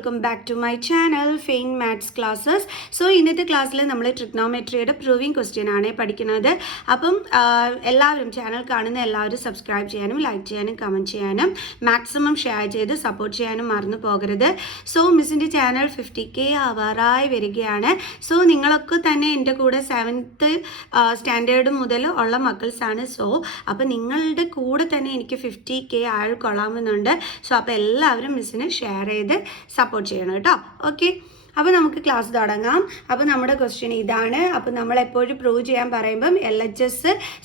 Welcome back to my channel fine maths classes. So ഇന്നത്തെ ക്ലാസ്സിൽ നമ്മൾ ട്രിഗ്നോമെട്രിയുടെ പ്രൂവിങ് ക്വസ്റ്റ്യൻ ആണ് പഠിക്കുന്നത്. അപ്പം എല്ലാവരും ചാനൽ കാണുന്ന എല്ലാവരും സബ്സ്ക്രൈബ് ചെയ്യാനും ലൈക്ക് ചെയ്യാനും കമൻറ്റ് ചെയ്യാനും മാക്സിമം ഷെയർ ചെയ്ത് സപ്പോർട്ട് ചെയ്യാനും മറന്നു പോകരുത്. സോ മിസ്സിൻ്റെ ചാനൽ 50K ആവാറായി വരികയാണ്. സോ നിങ്ങളൊക്കെ തന്നെ എൻ്റെ കൂടെ 7th സ്റ്റാൻഡേർഡ് മുതൽ ഉള്ള മക്കൾസാണ്. സോ അപ്പോൾ നിങ്ങളുടെ കൂടെ തന്നെ എനിക്ക് 50K ആൾ കൊള്ളാമെന്നുണ്ട്. സോ അപ്പോൾ എല്ലാവരും മിസ്സിന് ഷെയർ ചെയ്ത് സപ്പോർട്ട് ചെയ്യണം കേട്ടോ. ഓക്കെ, അപ്പോൾ നമുക്ക് ക്ലാസ് തുടങ്ങാം. അപ്പോൾ നമ്മുടെ ക്വസ്റ്റ്യൻ ഇതാണ്. അപ്പോൾ നമ്മൾ എപ്പോഴും പ്രൂവ് ചെയ്യാൻ പറയുമ്പം LHS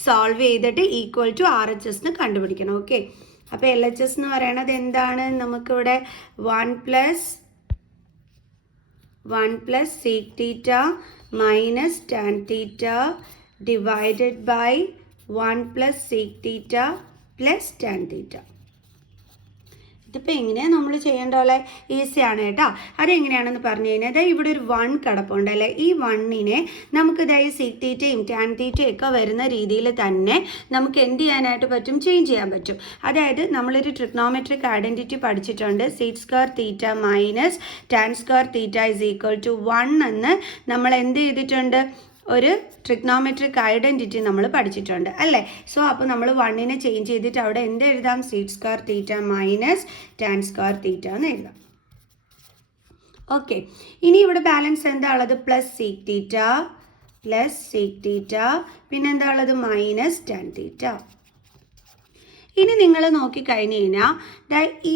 സോൾവ് ചെയ്തിട്ട് ഈക്വൽ ടു RHS കണ്ടുപിടിക്കണം. ഓക്കെ, അപ്പോൾ LHS എന്ന് പറയണത് എന്താണ്? നമുക്കിവിടെ 1 plus sec theta minus tan theta divided by 1 plus sec theta plus tan theta. ഇതിപ്പോൾ എങ്ങനെയാണ് നമ്മൾ ചെയ്യേണ്ടത്? ഈസിയാണ് കേട്ടോ. അതെങ്ങനെയാണെന്ന് പറഞ്ഞു കഴിഞ്ഞാൽ ഇവിടെ ഒരു 1 കിടപ്പുണ്ടല്ലേ. ഈ 1നെ നമുക്ക് ഇതായി സീക് തീറ്റയും ടാൻ തീറ്റയും ഒക്കെ വരുന്ന രീതിയിൽ തന്നെ നമുക്ക് എന്ത് ചെയ്യാനായിട്ട് പറ്റും? ചേഞ്ച് ചെയ്യാൻ പറ്റും. അതായത് നമ്മളൊരു ട്രിഗ്നോമെട്രിക് ഐഡൻറ്റിറ്റി പഠിച്ചിട്ടുണ്ട്. Sec square theta minus tan square theta is equal to 1 എന്ന് നമ്മൾ എന്ത് ചെയ്തിട്ടുണ്ട്? ഒരു ട്രിഗ്നോമെട്രിക് ഐഡൻറ്റിറ്റി നമ്മൾ പഠിച്ചിട്ടുണ്ട് അല്ലേ. സോ അപ്പോൾ നമ്മൾ 1നെ ചേഞ്ച് ചെയ്തിട്ട് അവിടെ എന്ത് എഴുതാം? Seek square theta minus tan square തീറ്റ എന്ന് എഴുതാം. ഓക്കെ, ഇനി ഇവിടെ ബാലൻസ് എന്താ ഉള്ളത്? Plus sec theta plus sec തീറ്റ, പിന്നെ എന്താ ഉള്ളത്? Minus tan theta. ഇനി നിങ്ങൾ നോക്കിക്കഴിഞ്ഞ് കഴിഞ്ഞാൽ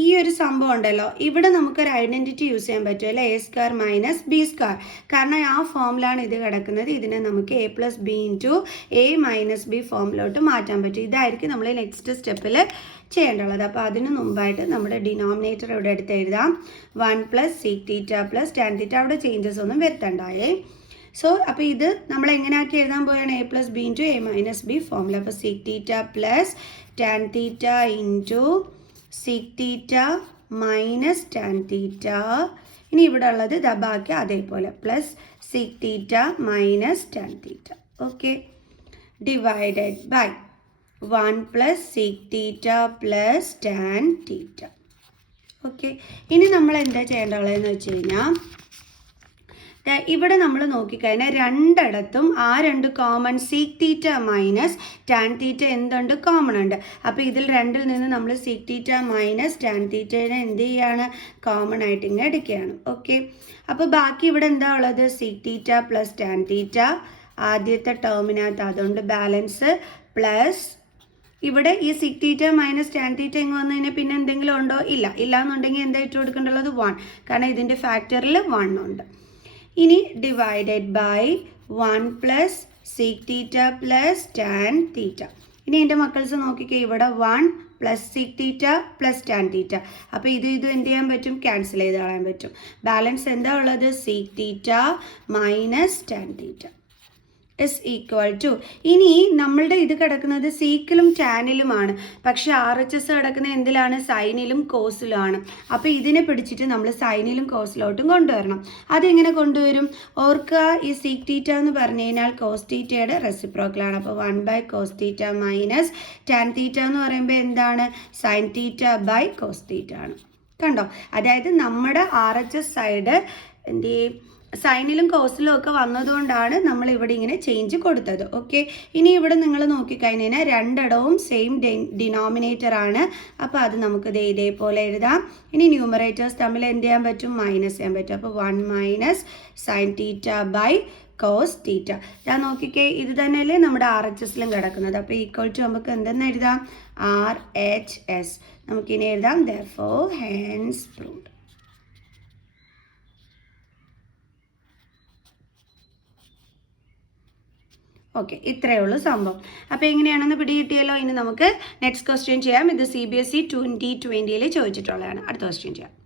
ഈ ഒരു സംഭവം ഉണ്ടല്ലോ, ഇവിടെ നമുക്കൊരു ഐഡൻറ്റിറ്റി യൂസ് ചെയ്യാൻ പറ്റും അല്ലേ. A square minus B square, കാരണം ആ ഫോമിലാണ് ഇത് കിടക്കുന്നത്. ഇതിനെ നമുക്ക് A plus B into A minus B ഫോമിലോട്ട് മാറ്റാൻ പറ്റും. ഇതായിരിക്കും നമ്മൾ നെക്സ്റ്റ് സ്റ്റെപ്പിൽ ചെയ്യേണ്ടുള്ളത്. അപ്പോൾ അതിന് മുമ്പായിട്ട് നമ്മുടെ ഡിനോമിനേറ്റർ ഇവിടെ എടുത്ത് എഴുതാം. 1 plus sec theta plus tan തീറ്റ. അവിടെ ചേഞ്ചസ് ഒന്നും വരുത്തണ്ടായേ. സോ അപ്പോൾ ഇത് നമ്മൾ എങ്ങനെയാക്കി എഴുതാൻ പോയാണ്? A plus B into A minus B ഫോമിൽ. അപ്പോൾ sec theta plus tan theta into sec theta minus tan theta. ഇനി ഇവിടെ ഉള്ളത് ബാക്കി അതേപോലെ plus sec theta minus tan theta. Okay, divided by 1 plus sec theta plus tan theta. Okay, ഇനി നമ്മൾ എന്താ ചെയ്യേണ്ടതെന്ന് വെച്ച് കഴിഞ്ഞാൽ ഇവിടെ നമ്മൾ നോക്കിക്കഴിഞ്ഞാൽ രണ്ടിടത്തും ആ 2 common seek theta minus tan തീറ്റ എന്തുണ്ട്? കോമൺ ഉണ്ട്. അപ്പോൾ ഇതിൽ രണ്ടിൽ നിന്ന് നമ്മൾ സീക് തീറ്റ മൈനസ് ടാൻ തീറ്റനെ എന്ത് ചെയ്യാണ്? കോമൺ ആയിട്ട് ഇങ്ങനെ എടുക്കുകയാണ്. ഓക്കെ, അപ്പോൾ ബാക്കി ഇവിടെ എന്താ ഉള്ളത്? സീക് തീറ്റ പ്ലസ് ടാൻ തീറ്റ ആദ്യത്തെ ടേമിനകത്ത്, അതുകൊണ്ട് ബാലൻസ് പ്ലസ് ഇവിടെ ഈ സീക് തീറ്റ മൈനസ് ടാൻ തീറ്റ ഇങ്ങ് വന്നു കഴിഞ്ഞാൽ പിന്നെ എന്തെങ്കിലും ഉണ്ടോ? ഇല്ല. എന്നുണ്ടെങ്കിൽ എന്താ ഇട്ട് കൊടുക്കേണ്ടുള്ളത്? 1, കാരണം ഇതിൻ്റെ ഫാക്ടറിൽ 1 ഉണ്ട്. ഇനി divided by 1 plus sec theta plus tan theta. ഇനി എൻ്റെ മക്കൾസ് നോക്കിക്കേ, ഇവിടെ 1 plus sec theta plus tan theta. അപ്പോൾ ഇത് എന്ത് ചെയ്യാൻ പറ്റും? ക്യാൻസൽ ചെയ്ത് കളയാൻ പറ്റും. ബാലൻസ് എന്താ ഉള്ളത്? Sec theta minus tan theta is equal to, ഇനി നമ്മളുടെ ഇത് കിടക്കുന്നത് സീക്കിലും ടാനിലുമാണ്, പക്ഷെ RHS കിടക്കുന്നത് എന്തിലാണ്? സൈനിലും കോസിലുമാണ്. അപ്പോൾ ഇതിനെ പിടിച്ചിട്ട് നമ്മൾ സൈനിലും കോസിലോട്ടും കൊണ്ടുവരണം. അതെങ്ങനെ കൊണ്ടുവരും? ഓർക്കുക, ഈ സീക് തീറ്റ എന്ന് പറഞ്ഞു കഴിഞ്ഞാൽ കോസ് തീറ്റയുടെ റെസിപ്രോക്കലാണ്. അപ്പോൾ 1 by cos theta minus tan theta എന്ന് പറയുമ്പോൾ എന്താണ്? Sine theta by cos theta ആണ്. കണ്ടോ? അതായത് നമ്മുടെ RHS സൈഡ് എന്ത് ചെയ്യും? സൈനിലും കോസിലും ഒക്കെ വന്നതുകൊണ്ടാണ് നമ്മൾ ഇവിടെ ഇങ്ങനെ ചേഞ്ച് കൊടുത്തത്. ഓക്കെ, ഇനി ഇവിടെ നിങ്ങൾ നോക്കിക്കഴിഞ്ഞാൽ രണ്ടിടവും സെയിം ഡിനോമിനേറ്റർ ആണ്. അപ്പോൾ അത് നമുക്ക് ഇതേപോലെ എഴുതാം. ഇനി ന്യൂമറേറ്റേഴ്സ് തമ്മിൽ എന്ത് ചെയ്യാൻ പറ്റും? മൈനസ് ചെയ്യാൻ പറ്റും. അപ്പോൾ 1 minus sine theta by cos theta. ഞാൻ നോക്കിക്കേ, ഇത് തന്നെയല്ലേ നമ്മുടെ RHSലും കിടക്കുന്നത്. അപ്പോൾ ഈക്വൽ ടു നമുക്ക് എന്തെന്ന് എഴുതാം? RHS. നമുക്കിനി എഴുതാം therefore hence proved. ഓക്കെ, ഇത്രയേ ഉള്ളൂ സംഭവം. അപ്പോൾ എങ്ങനെയാണെന്ന് പിടികിട്ടിയല്ലോ. ഇനി നമുക്ക് നെക്സ്റ്റ് ക്വസ്റ്റ്യൻ ചെയ്യാം. ഇത് CBSE 2020 ചോദിച്ചിട്ടുള്ളതാണ്. അടുത്ത ക്വസ്റ്റ്യൻ ചെയ്യാം.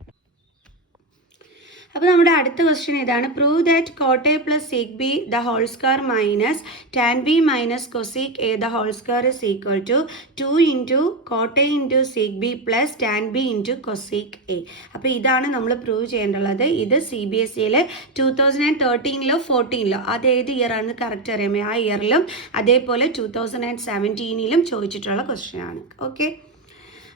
അപ്പോൾ നമ്മുടെ അടുത്ത ക്വസ്റ്റ്യൻ ഇതാണ്. Prove that cot A plus sec B the whole square minus tan B minus cosec A the whole square is equal to 2 into cot A into sec B plus tan B into cosec A. അപ്പോൾ ഇതാണ് നമ്മൾ prove ചെയ്യേണ്ടുള്ളത്. ഇത് CBSEയിൽ 2013 14 അത് ഏത് year ആണെന്ന് correct അറിയാമേ. ആ ഇയറിലും അതേപോലെ 2017 ചോദിച്ചിട്ടുള്ള ക്വസ്റ്റ്യൻ ആണ്. ഓക്കെ,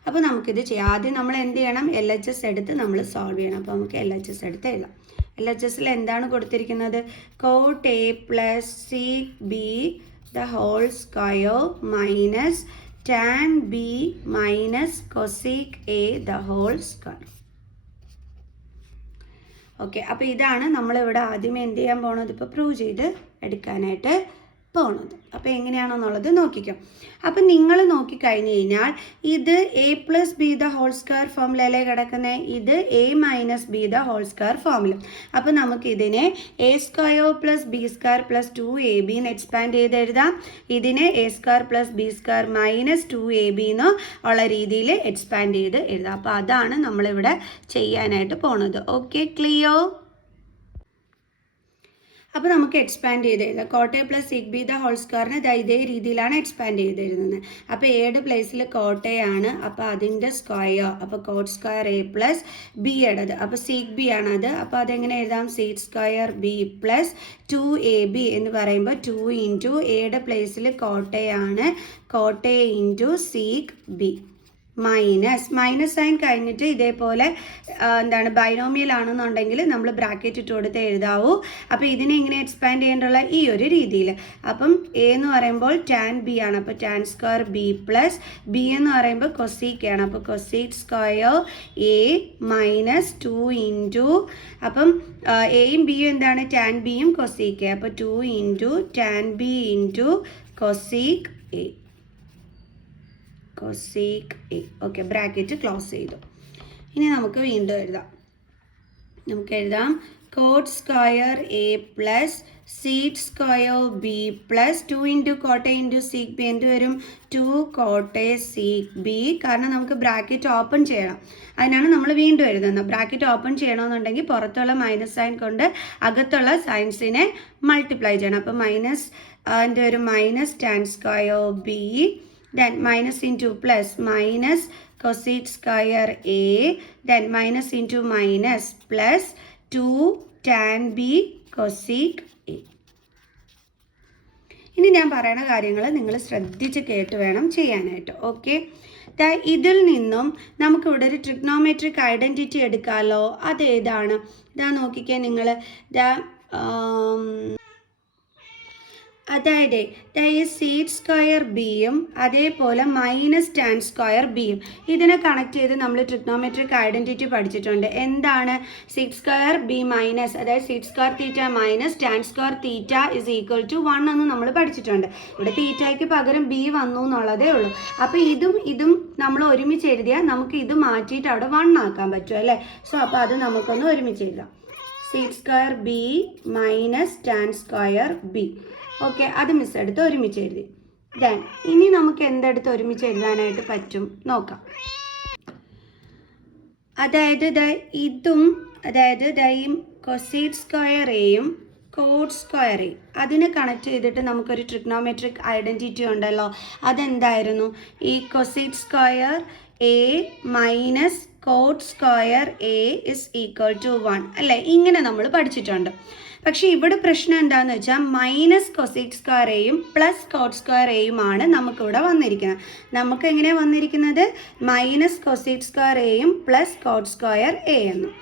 അപ്പോൾ നമുക്കിത് ചെയ്യാം. ആദ്യം നമ്മൾ എന്ത് ചെയ്യണം, LHS എടുത്ത് നമ്മൾ സോൾവ് ചെയ്യണം. അപ്പോൾ നമുക്ക് LHS എടുത്ത് എഴുതാം. LHSൽ എന്താണ് കൊടുത്തിരിക്കുന്നത്? cot A plus sec B the whole square minus tan B minus cosec A the whole square. Okay, അപ്പോൾ ഇതാണ് നമ്മളിവിടെ ആദ്യമേ എന്ത് ചെയ്യാൻ പോണത്, ഇപ്പോൾ പ്രൂവ് ചെയ്ത് എടുക്കാനായിട്ട് പോണത്. അപ്പോൾ എങ്ങനെയാണെന്നുള്ളത് നോക്കിക്കോ. അപ്പം നിങ്ങൾ നോക്കിക്കഴിഞ്ഞ് കഴിഞ്ഞാൽ ഇത് A plus B the whole square ഫോമിലല്ലേ കിടക്കുന്നത്, ഇത് A minus B the whole square ഫോമിൽ. അപ്പോൾ നമുക്കിതിനെ A square plus B square plus 2AB എന്ന് എക്സ്പാൻഡ് ചെയ്ത് എഴുതാം. ഇതിനെ A square plus B square minus 2AB എന്ന് ഉള്ള രീതിയിൽ എക്സ്പാൻഡ് ചെയ്ത് എഴുതാം. അപ്പോൾ അതാണ് നമ്മളിവിടെ ചെയ്യാനായിട്ട് പോണത്. Okay, clear? അപ്പോൾ നമുക്ക് എക്സ്പാൻഡ് ചെയ്ത് എഴുതാം. cot A plus sec B the whole സ്ക്വയറിന് ഇതേ രീതിയിലാണ് എക്സ്പാൻഡ് ചെയ്ത് എഴുതുന്നത്. അപ്പോൾ എയുടെ പ്ലേസിൽ cot A ആണ്, അപ്പോൾ അതിൻ്റെ സ്ക്വയർ, അപ്പോൾ cot square A plus B യുടേത്, അപ്പോൾ sec B ആണത്. അപ്പോൾ അതെങ്ങനെ എഴുതാം, sec square B plus 2AB എന്ന് പറയുമ്പോൾ 2 ഇൻറ്റു എയുടെ പ്ലേസിൽ cot A ആണ്, cot A into sec B minus sign കഴിഞ്ഞിട്ട് ഇതേപോലെ എന്താണ് ബൈനോമിയൽ ആണെന്നുണ്ടെങ്കിൽ നമ്മൾ ബ്രാക്കറ്റ് ഇട്ട് കൊടുത്ത് എഴുതാവൂ. അപ്പോൾ ഇതിനെ ഇങ്ങനെ എക്സ്പാൻഡ് ചെയ്യേണ്ടുള്ള ഈ ഒരു രീതിയിൽ. അപ്പം A എന്ന് പറയുമ്പോൾ tan B ആണ്, അപ്പോൾ tan square B plus B എന്ന് പറയുമ്പോൾ cosec ആണ്, അപ്പോൾ cosec square A minus 2 into, അപ്പം എയും ബിയും എന്താണ്, tan ബിയും cosec A, അപ്പോൾ 2 into tan B into cosec A. cosec A. Okay, bracket close ചെയ്തു. ഇനി നമുക്ക് വീണ്ടും എഴുതാം. നമുക്ക് എഴുതാം cot square A plus sec square B plus 2 into cot A into sec B എന്ത് വരും, 2 cot A sec B. കാരണം നമുക്ക് ബ്രാക്കറ്റ് ഓപ്പൺ ചെയ്യണം, അതിനാണ് നമ്മൾ വീണ്ടും എഴുതുന്നത്. ബ്രാക്കറ്റ് ഓപ്പൺ ചെയ്യണമെന്നുണ്ടെങ്കിൽ പുറത്തുള്ള മൈനസ് സൈൻ കൊണ്ട് അകത്തുള്ള സൈൻസിനെ മൾട്ടിപ്ലൈ ചെയ്യണം. അപ്പോൾ മൈനസ് എന്ത് വരും, minus tan square B, then minus into plus minus cosec square A, then minus into minus plus 2 tan B cosec A. ഇനി ഞാൻ പറയുന്ന കാര്യങ്ങൾ നിങ്ങൾ ശ്രദ്ധിച്ച് കേട്ട് വേണം ചെയ്യാനായിട്ട്. ഓക്കെ, ഇതിൽ നിന്നും നമുക്കിവിടെ ഒരു ട്രിഗ്നോമെട്രിക് ഐഡൻറ്റിറ്റി എടുക്കാമല്ലോ. അതേതാണ്? ഇതാ നോക്കിക്കേ നിങ്ങൾ, അതായത് sec സ്ക്വയർ ബിയും അതേപോലെ മൈനസ് tan സ്ക്വയർ ബിയും ഇതിനെ കണക്ട് ചെയ്ത് നമ്മൾ ട്രിഗ്നോമെട്രിക് ഐഡൻറ്റിറ്റി പഠിച്ചിട്ടുണ്ട്. എന്താണ് sec സ്ക്വയർ ബി മൈനസ്, അതായത് sec square theta minus tan square theta is equal to 1 എന്ന് നമ്മൾ പഠിച്ചിട്ടുണ്ട്. ഇവിടെ തീറ്റയ്ക്ക് പകരം ബി വന്നു എന്നുള്ളതേ ഉള്ളൂ. അപ്പോൾ ഇതും നമ്മൾ ഒരുമിച്ച് എഴുതിയാൽ നമുക്ക് ഇത് മാറ്റിയിട്ട് അവിടെ 1 ആക്കാൻ പറ്റും അല്ലേ. സോ അപ്പോൾ അത് നമുക്കൊന്ന് ഒരുമിച്ച് എഴുതാം, sec square B minus tan square B. Okay, അത് മിസ് എടുത്ത് ഒരുമിച്ച് എഴുതി. ദെൻ ഇനി നമുക്ക് എന്തെടുത്ത് ഒരുമിച്ച് എഴുതാനായിട്ട് പറ്റും നോക്കാം. അതായത് ഇതും, അതായത് ഈ cosec സ്ക്വയർ എയും cot സ്ക്വയർ എ അതിനെ കണക്ട് ചെയ്തിട്ട് നമുക്കൊരു ട്രിഗ്നോമെട്രിക് ഐഡൻറ്റിറ്റി ഉണ്ടല്ലോ. അതെന്തായിരുന്നു, ഈ cosec square A minus cot square A is equal to 1 അല്ലേ, ഇങ്ങനെ നമ്മൾ പഠിച്ചിട്ടുണ്ട്. പക്ഷേ ഇവിടെ പ്രശ്നം എന്താണെന്ന് വെച്ചാൽ മൈനസ് cosec സ്ക്വയർ എയും പ്ലസ് cot സ്ക്വയർ എയുമാണ് നമുക്കിവിടെ വന്നിരിക്കുന്നത്. നമുക്ക് എങ്ങനെ വന്നിരിക്കുന്നത്, മൈനസ് cosec സ്ക്വയർ എയും പ്ലസ് cot സ്ക്വയർ എ എന്നും.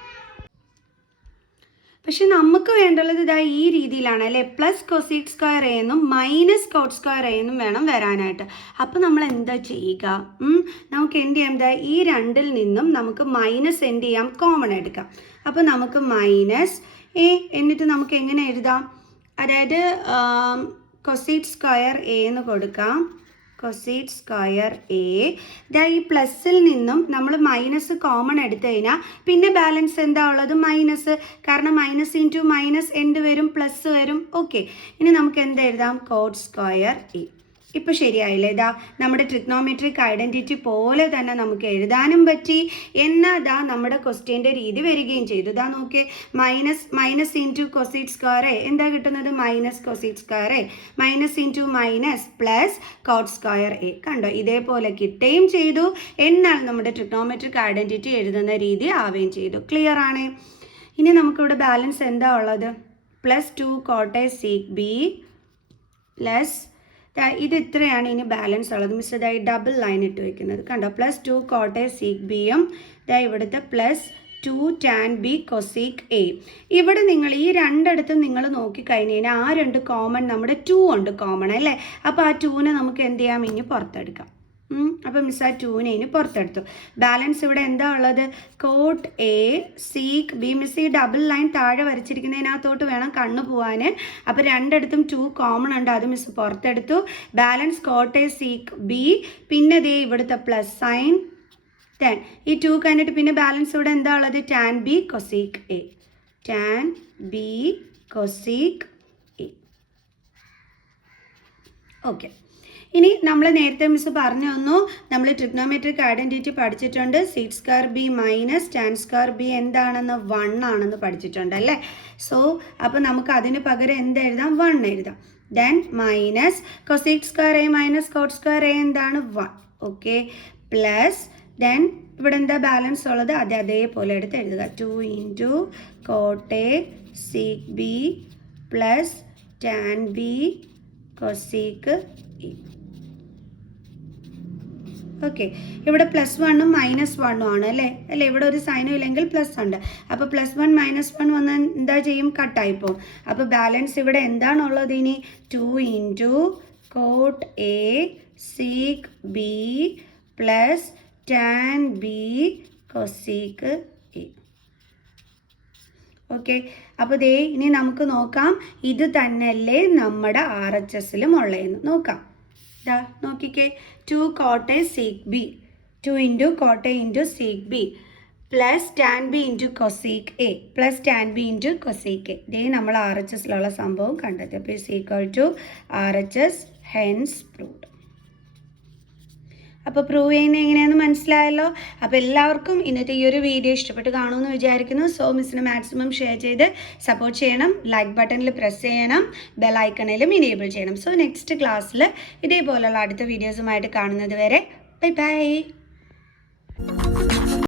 പക്ഷെ നമുക്ക് വേണ്ടുള്ളത് ഇതാ ഈ രീതിയിലാണ് അല്ലേ, പ്ലസ് cosec സ്ക്വയർ എ എന്നും മൈനസ് cot സ്ക്വയർ എ എന്നും വേണം വരാനായിട്ട്. അപ്പോൾ നമ്മൾ എന്താ ചെയ്യുക, നമുക്ക് എന്ത് ചെയ്യാം, ഈ രണ്ടിൽ നിന്നും നമുക്ക് മൈനസ് എന്ത് ചെയ്യാം, കോമൺ എടുക്കാം. അപ്പോൾ നമുക്ക് മൈനസ് എ എന്നിട്ട് നമുക്ക് എങ്ങനെ എഴുതാം, അതായത് cosec സ്ക്വയർ എ എന്ന് കൊടുക്കാം, cosec സ്ക്വയർ എ. ഈ പ്ലസ്സിൽ നിന്നും നമ്മൾ മൈനസ് കോമൺ എടുത്തു കഴിഞ്ഞാൽ പിന്നെ ബാലൻസ് എന്താ ഉള്ളത്, മൈനസ്. കാരണം മൈനസ് ഇൻറ്റു മൈനസ് എന്ത് വരും, പ്ലസ് വരും. ഓക്കെ, ഇനി നമുക്ക് എന്ത് എഴുതാം, cot സ്ക്വയർ എ. ഇപ്പോൾ ശരിയായില്ലേ, ഇതാ നമ്മുടെ ട്രിഗ്നോമെട്രിക് ഐഡൻറ്റിറ്റി പോലെ തന്നെ നമുക്ക് എഴുതാനും പറ്റി, എന്നാൽ നമ്മുടെ ക്വസ്റ്റ്യൻ്റെ രീതി വരികയും ചെയ്തു. ഇതാ നോക്കിയേ, minus into cosec square A എന്താ കിട്ടുന്നത്, minus cosec square A, minus into minus plus cot square A. കണ്ടോ, ഇതേപോലെ കിട്ടുകയും ചെയ്തു, എന്നാൽ നമ്മുടെ ട്രിഗ്നോമെട്രിക് ഐഡൻറ്റിറ്റി എഴുതുന്ന രീതി ആവുകയും ചെയ്തു. ക്ലിയർ ആണ്? ഇനി നമുക്കിവിടെ ബാലൻസ് എന്താ ഉള്ളത്, plus 2 cot A sec B plus ഇത് ഇത്രയാണ് ഇനി ബാലൻസ് ഉള്ളത്. മിസ് ഇതായി ഡബിൾ ലൈൻ ഇട്ട് വയ്ക്കുന്നത് കണ്ടോ. +2 cot A sec B യും ഇവിടുത്തെ +2 tan B cosec A. ഇവിടെ നിങ്ങൾ ഈ രണ്ടിടത്തും നിങ്ങൾ നോക്കിക്കഴിഞ്ഞ് കഴിഞ്ഞാൽ ആ രണ്ട് കോമൺ നമ്മുടെ 2 ഉണ്ട് കോമൺ അല്ലേ. അപ്പോൾ ആ 2നെ നമുക്ക് എന്ത് ചെയ്യാം, ഇനി പുറത്തെടുക്കാം. അപ്പം മിസ് ആ 2നെ ഇനി പുറത്തെടുത്തു. ബാലൻസ് ഇവിടെ എന്താ ഉള്ളത്, cot A sec B. Miss ഈ ഡബിൾ ലൈൻ താഴെ വരച്ചിരിക്കുന്നതിനകത്തോട്ട് വേണം കണ്ണു പോകാൻ. അപ്പോൾ രണ്ടിടത്തും 2 കോമൺ ഉണ്ട്, അത് മിസ് പുറത്തെടുത്തു. Balance cot A sec B, പിന്നെ ദേ ഇവിടുത്തെ പ്ലസ് സൈൻ tan. ഈ 2 കഴിഞ്ഞിട്ട് പിന്നെ ബാലൻസ് ഇവിടെ എന്താ ഉള്ളത്, tan B cosec A. tan B cosec A. Okay. ഇനി നമ്മൾ നേരത്തെ മിസ് പറഞ്ഞു തന്നു, നമ്മൾ ട്രിഗ്നോമെട്രിക് ഐഡൻറ്റിറ്റി പഠിച്ചിട്ടുണ്ട്. sec square B minus tan square B എന്താണെന്ന് 1 ആണെന്ന് പഠിച്ചിട്ടുണ്ട് അല്ലേ. സോ അപ്പോൾ നമുക്ക് അതിന് പകരം എന്ത് എഴുതാം, 1 എഴുതാം. Then minus cosec square A minus cot square A എന്താണ് 1. ഓക്കെ. പ്ലസ് ദെൻ ഇവിടെ എന്താ ബാലൻസ് ഉള്ളത്, അതേപോലെ എടുത്ത് എഴുതുക. 2 cot A sec B plus tan B cosec A. Okay. ഇവിടെ +1ഉം -1ഉം ആണ് അല്ലേ. ഇവിടെ ഒരു സൈനും ഇല്ലെങ്കിൽ പ്ലസ് ഉണ്ട്. അപ്പോൾ +1 -1 വന്നാൽ എന്താ ചെയ്യും, കട്ടായിപ്പോൾ. അപ്പോൾ ബാലൻസ് ഇവിടെ എന്താണുള്ളത് ഇനി, 2 cot A sec B plus tan B cosec A. Okay. അപ്പോൾ ദേ ഇനി നമുക്ക് നോക്കാം ഇത് തന്നെയല്ലേ നമ്മുടെ RHSലും ഉള്ളതെന്ന് നോക്കാം. നോക്കിക്കേ, 2 cot A sec B, 2 cot A sec B plus tan B cosec A plus tan B cosec A. ഇതേ നമ്മൾ RHSലുള്ള സംഭവം കണ്ടെത്തി. അപ്പോൾ is equal to RHS, hence proved. അപ്പോൾ പ്രൂവ് ചെയ്യുന്നത് എങ്ങനെയാണെന്ന് മനസ്സിലായല്ലോ. അപ്പോൾ എല്ലാവർക്കും ഇന്നത്തെ ഈ ഒരു വീഡിയോ ഇഷ്ടപ്പെട്ട് കാണുമെന്ന് വിചാരിക്കുന്നു. സോ മിസ്സിന് മാക്സിമം ഷെയർ ചെയ്ത് സപ്പോർട്ട് ചെയ്യണം. ലൈക്ക് ബട്ടണിൽ പ്രസ് ചെയ്യണം, ബെൽ ഐക്കണിലും ഇനേബിൾ ചെയ്യണം. സോ നെക്സ്റ്റ് ക്ലാസ്സിൽ ഇതേപോലെയുള്ള അടുത്ത വീഡിയോസുമായിട്ട് കാണുന്നത് വരെ ബൈ ബൈ.